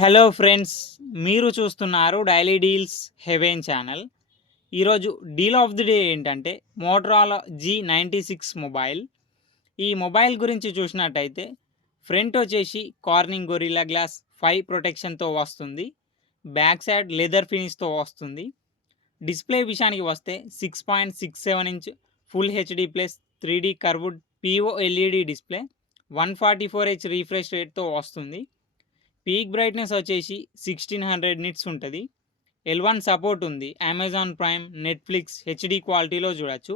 Hello friends, మీరు చూస్తున్నారు daily deals haven channel. ఈరోజు డీల్ ఆఫ్ ది డే ఏంటంటే మోటరోలా G96 మొబైల్. ఈ మొబైల్ గురించి చూసినట్టయితే ఫ్రంట్ వచ్చేసి కార్నింగ్ గొరిల్లా గ్లాస్ 5 ప్రొటెక్షన్తో వస్తుంది. బ్యాక్ సైడ్ లెదర్ ఫినిష్తో వస్తుంది. డిస్ప్లే విషయానికి వస్తే 6.67 inch full HD plus 3D curved POLED display, 144Hz refresh రేట్తో వస్తుంది. పీక్ బ్రైట్నెస్ వచ్చేసి 1600 నిట్స్ ఉంటుంది. L1 సపోర్ట్ ఉంది. అమెజాన్ ప్రైమ్, నెట్ఫ్లిక్స్ హెచ్డి క్వాలిటీలో చూడొచ్చు.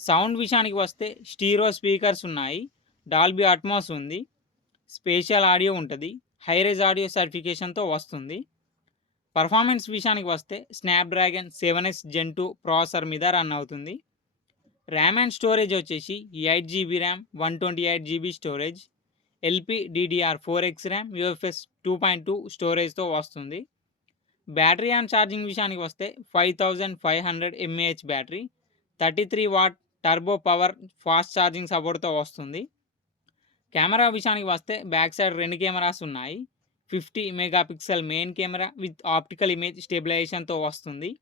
సౌండ్ విషయానికి వస్తే స్టీరో స్పీకర్స్ ఉన్నాయి. డాల్బీ అట్మాస్ ఉంది. స్పేషియల్ ఆడియో ఉంటుంది. హైరేజ్ ఆడియో సర్టిఫికేషన్తో వస్తుంది. పర్ఫార్మెన్స్ విషయానికి వస్తే స్నాప్డ్రాగన్ 7S Gen 2 ప్రాసెసర్ మీద రన్ అవుతుంది. ర్యామ్ అండ్ స్టోరేజ్ వచ్చేసి 8GB RAM, 128GB storage, LPDDR4X RAM, UFS 2.2 స్టోరేజ్తో వస్తుంది. బ్యాటరీ అండ్ ఛార్జింగ్ విషయానికి వస్తే 5500 mAh battery, 33 what turbo power fast charging సపోర్ట్తో వస్తుంది. కెమెరా విషయానికి వస్తే బ్యాక్ సైడ్ 2 కెమెరాస్ ఉన్నాయి. 50 megapixel main camera with optical image స్టెబిలైజేషన్తో వస్తుంది.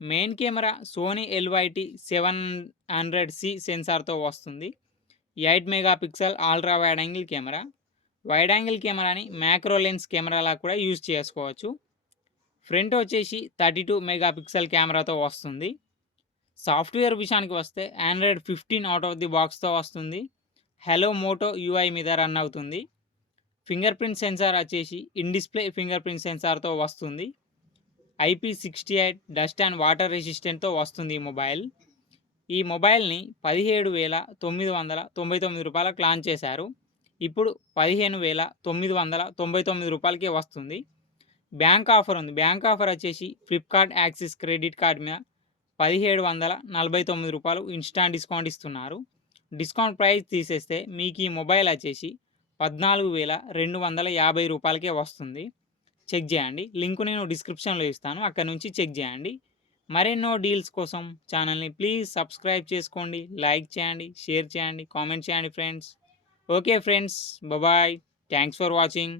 Main camera Sony LYT 700C సెన్సార్తో వస్తుంది. 8 megapixel ultra wide angle camera. Wide angle కెమెరాని మ్యాక్రో లెన్స్ కెమెరాలా కూడా యూజ్ చేసుకోవచ్చు. ఫ్రంట్ వచ్చేసి 32 మెగాపిక్సెల్ కెమెరాతో వస్తుంది. సాఫ్ట్వేర్ విషయానికి వస్తే ఆండ్రాయిడ్ 15 అవుట్ ఆఫ్ ది బాక్స్తో వస్తుంది. హలో మోటో UI మీద రన్ అవుతుంది. ఫింగర్ ప్రింట్ సెన్సార్ వచ్చేసి ఇన్ డిస్ప్లే ఫింగర్ ప్రింట్ సెన్సార్తో వస్తుంది. IP68 డస్ట్ అండ్ వాటర్ రెసిస్టెంట్తో వస్తుంది ఈ మొబైల్. ఈ మొబైల్ని 17,999 రూపాయలకు లాంచ్ చేశారు. ఇప్పుడు 15,999 రూపాయలకే వస్తుంది. బ్యాంక్ ఆఫర్ ఉంది. బ్యాంక్ ఆఫర్ వచ్చేసి ఫ్లిప్కార్ట్ యాక్సిస్ క్రెడిట్ కార్డ్ మీద 1749 రూపాయలు ఇన్స్టాంట్ డిస్కౌంట్ ఇస్తున్నారు. డిస్కౌంట్ ప్రైస్ తీసేస్తే మీకు ఈ మొబైల్ వచ్చేసి 14,250 రూపాయలకే వస్తుంది. చెక్ చేయండి. లింక్ నేను డిస్క్రిప్షన్లో ఇస్తాను, అక్కడ నుంచి చెక్ చేయండి. మరెన్నో డీల్స్ కోసం ఛానల్ని ప్లీజ్ సబ్స్క్రైబ్ చేసుకోండి, లైక్ చేయండి, షేర్ చేయండి, కామెంట్ చేయండి friends. Okay friends, bye. Thanks for watching.